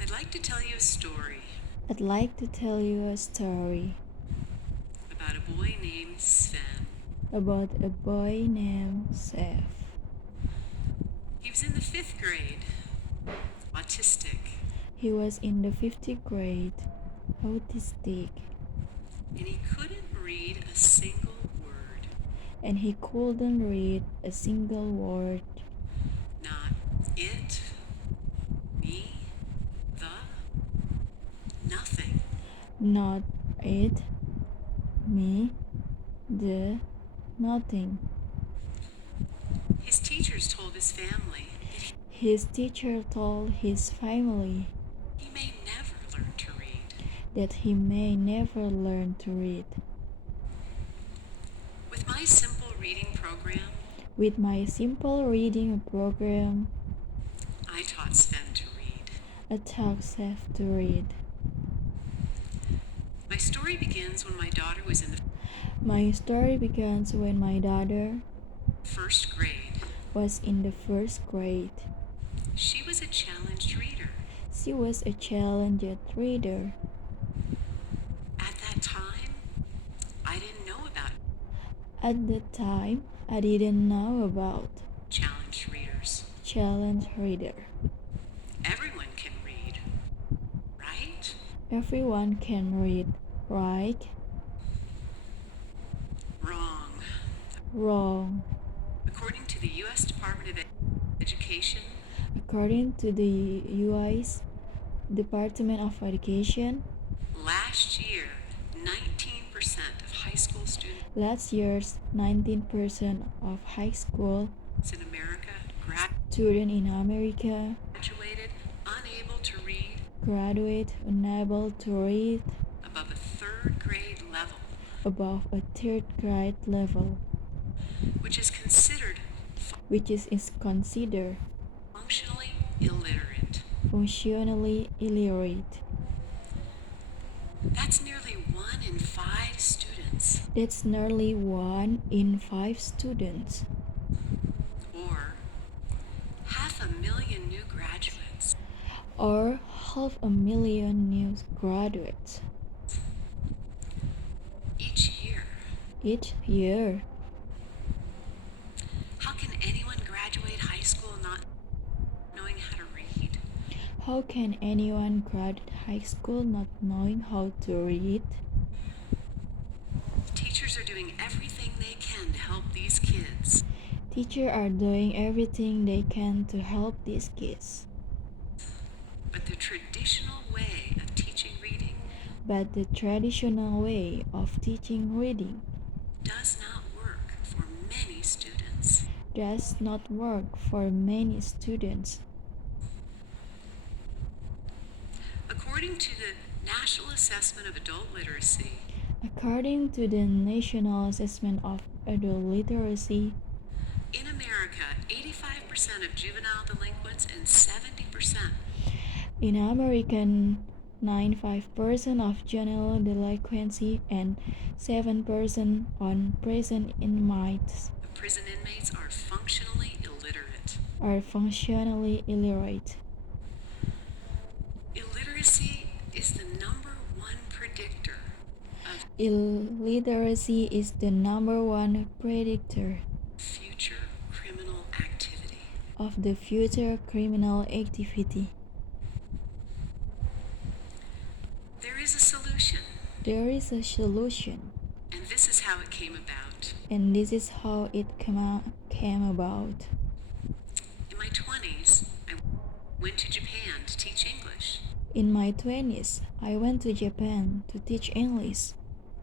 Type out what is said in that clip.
I'd like to tell you a story I'd like to tell you a story about a boy named Sven. about a boy named Seth. He was in the 5th grade, autistic, He was in the 5th grade, autistic, and he couldn't read a single word. and he couldn't read a single word. Not it, me, the, nothing. Not it, me, the, nothing. His teachers told his family that His teacher told his family he may never learn to read. that he may never learn to read. With my simple reading program, With my simple reading program, I taught Sven to read. I taught Seth to read. My story begins when my daughter was in the My story begins when my daughter 1st grade. was in the 1st grade. She was a challenged reader. She was a challenged reader. At that time, I didn't know about At the time, I didn't know about challenged readers. challenged reader. Everyone can read, right? Everyone can read, right? Wrong. Wrong. According to the U.S. Department of Education, According to the U.S. Department of Education, last year, 19% of high school students last year's 19% of high school in America students in America graduated unable to read graduate unable to read above a 3rd grade level, above a 3rd grade level, which is considered which is considered functionally illiterate. functionally illiterate. That's nearly 1 in 5 students, That's nearly 1 in 5 students, or 500,000 new graduates. or 500,000 new graduates Each year. each year. How can anyone graduate high school not knowing how to read? How can anyone graduate high school not knowing how to read? Teachers are doing everything they can to help these kids. Teachers are doing everything they can to help these kids. But the traditional way of teaching reading But the traditional way of teaching reading does not work for many students. does not work for many students. According to the National Assessment of Adult Literacy, According to the National Assessment of Adult Literacy, in America, 85% of juvenile delinquents and 70% in American 95% of juvenile delinquency and 7% on prison inmates of prison inmates are functionally illiterate. are functionally illiterate. Illiteracy is the number one predictor of Illiteracy is the number one predictor future criminal activity. of the future criminal activity. There is a solution, There is a solution, and this is how it came about. and this is how it came about. In my 20s, I went to Japan to teach English. In my 20s, I went to Japan to teach English.